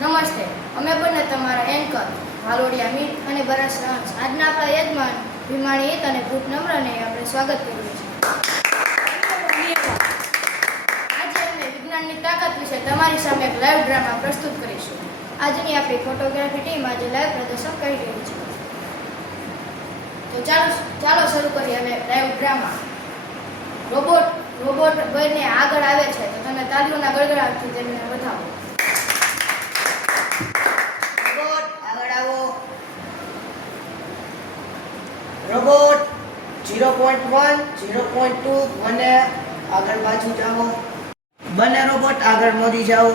નમસ્તે. અમે બંને તમારા એન્કર વાલોડિયા મીત અને બરસ રાંસ આજના આપણા યજમાન, ભીમાણી હિત અને ભૂત નમ્રને આપણે સ્વાગત કરીએ છીએ. આજે અમે વિજ્ઞાનની તાકાત વિશે તમારી સામે એક લાઈવ ડ્રામા પ્રસ્તુત કરીશું. આજની આપણી ફોટોગ્રાફી ટીમ આજે લાઈવ પ્રદર્શન કરી રહી છે. તો ચાલો ચાલો શરૂ કરીએ હવે લાઈવ ડ્રામા રોબોટ રોબોટ બંને આગળ આવે છે. તો તમે તાલીઓના ગડગડાટથી તેમને વધાવો રોબોટ આગળ આવો રોબોટ 0.1 0.2 બને આગળ બાજુ જાઓ. બંને રોબોટ આગળ મોદી જાઓ.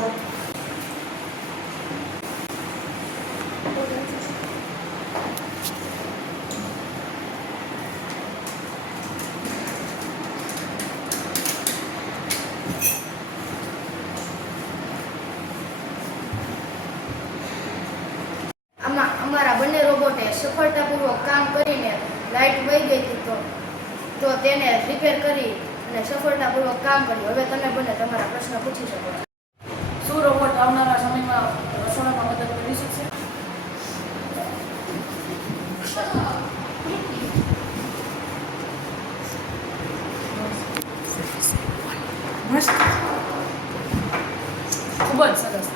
અમારા બંને રોબોટે સફળતાપૂર્વક કામ કરીને લાઇટ વહી ગઈ હતી તો તો તેને રિપેર કરી અને સફળતાપૂર્વક કામ કર્યું. હવે તમે બંને તમારા પ્રશ્ન પૂછી શકો છો. શું રોબોટ આવનારા સમયમાં રસોડામાં મદદ કરી શકશે? ખૂબ જ સરસ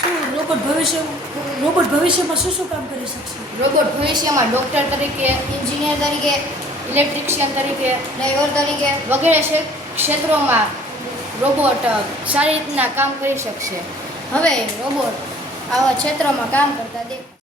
શું રોબોટ ભવિષ્ય રોબોટ ભવિષ્યમાં શું શું કામ કરી શકશે? રોબોટ ભવિષ્યમાં ડૉક્ટર તરીકે, એન્જિનિયર તરીકે, ઇલેક્ટ્રિશિયન તરીકે, ડ્રાઈવર તરીકે વગેરે ક્ષેત્રોમાં રોબોટ સારી રીતના કામ કરી શકશે. હવે રોબોટ આવા ક્ષેત્રોમાં કામ કરતા દેખાય.